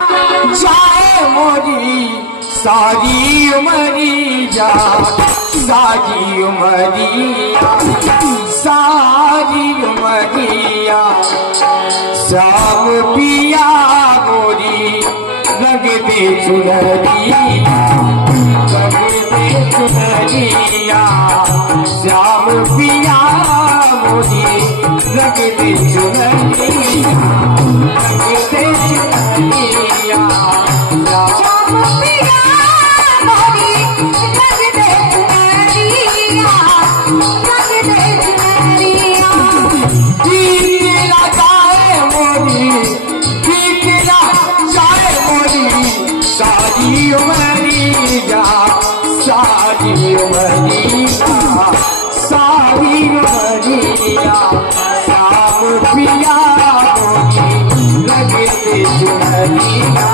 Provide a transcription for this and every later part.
जाए मोरी सारी उमरिया, सारी उमरिया, सारी उमरिया। श्याम पिया मोरी रग दे चुनरिया, रग दे चुनरिया। श्याम पिया मोरी रग दे चुनरिया, रग दे चुनरिया। श्याम पिया मोरी रग दे चुनरिया, रग दे चुनरिया। गीत लगाए मोरी, गीत लगाए मोरी सारी उमरिया, सारी उमरिया, सारी उमरिया। श्याम पिया मोरी रग दे चुनरिया,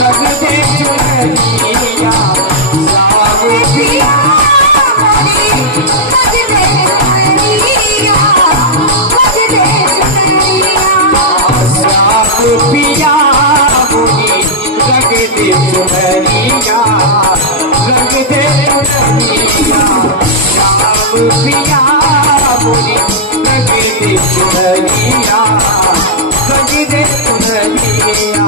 रग दे चुनरिया। श्याम पिया मोरी रग दे चुनरिया, रग दे चुनरिया। श्याम पिया मोरी रग दे चुनरिया, रग दे चुनरिया। श्याम पिया मोरी रग दे चुनरिया, रग दे चुनरिया।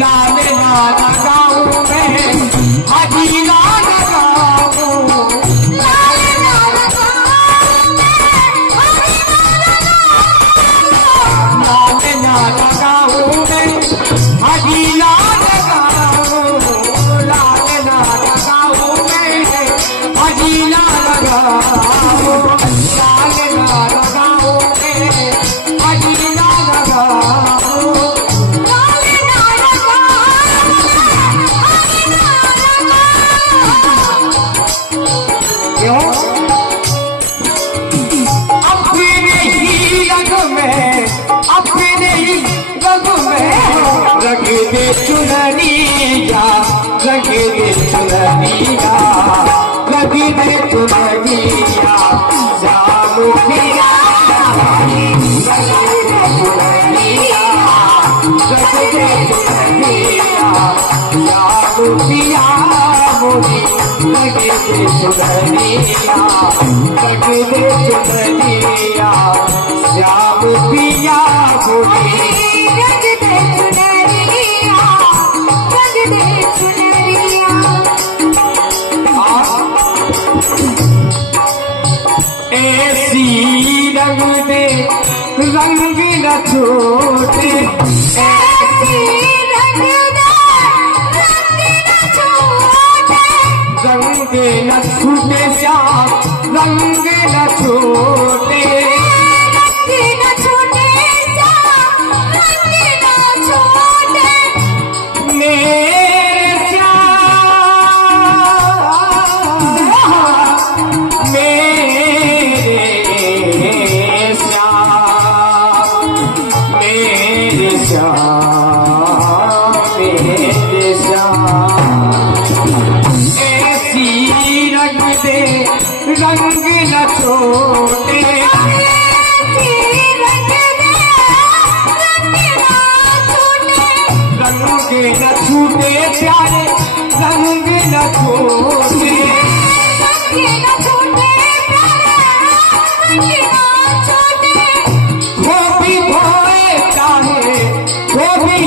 लाल लाल गाँव में हाजी लाल गाँव, लाल लाल गाँव में हरी लाल लाल गाँव में हाजी लाल गाँव, लाल लाल गाँव में हाजी लाल गाँव, लाल लाल गाँव में हाजी लाल गाँव। लाल लाल गाँव में हरी क्यों? अपने ही रंग में, अपने ही रंग में रंग दे चुनरिया, रंग दे चुनरिया, रंग दे चुनरिया। श्याम पिया रंग दे चुनरिया, रंग दे चुनरिया। श्याम पिया मोरी रग दे चुनरिया, रग दे चुनरिया। श्याम पिया मोरी रग दे चुनरिया, रग दे चुनरिया। ऐसी रंग दे रंग न छोटे, ऐसी रंग दे रंग न छोटे, रंग न छूटे श्याम, रंग न छोटे। रंग न छोटे श्याम, रंग न छोटे। मेरे श्याम, मेरे श्याम, मेरे श्याम, मेरे श्याम। ऐसी रंग दे रंग न छोटे, ऐसी रंग दे रंग न छोटे, रंग न छूटे प्यारे, रंग न छोटे। रंग न छोटे प्यारे, रंग न छोटे। वो भी खोए चाहे, वो भी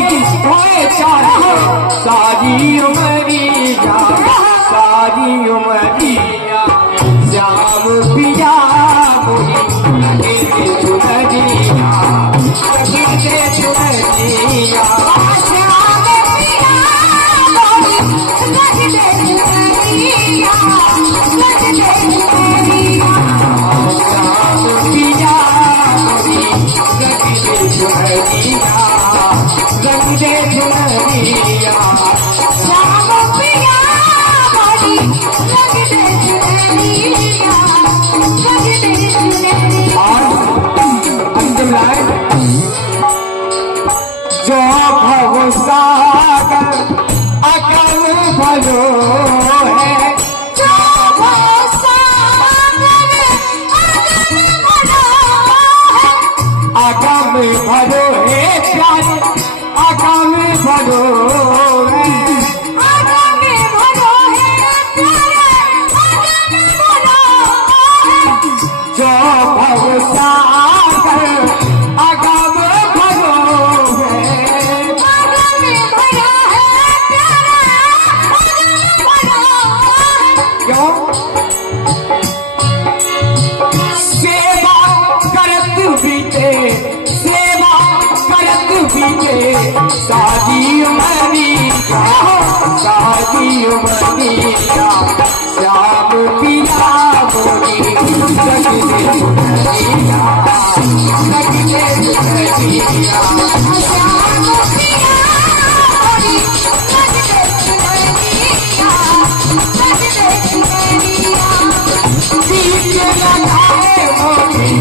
भरो है प्यारे आका में भरो है आगा में भरो है प्यारे आगा में भरो है जो भव सागर आका में भरो है आगा में भरो है प्यारे आगा में भरो है क्यों सेवा करत बीते सेवा करत बीते शादी मनी का शादी मनी का श्याम पिया बोली सगले दुनिया सगले दुनिया श्याम पिया हरि सजदे दुनिया सजदे दुनिया दीप लगाए मोगी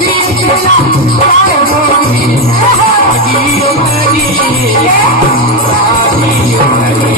दीप लगाए मोगी शादी मनी शादी मनी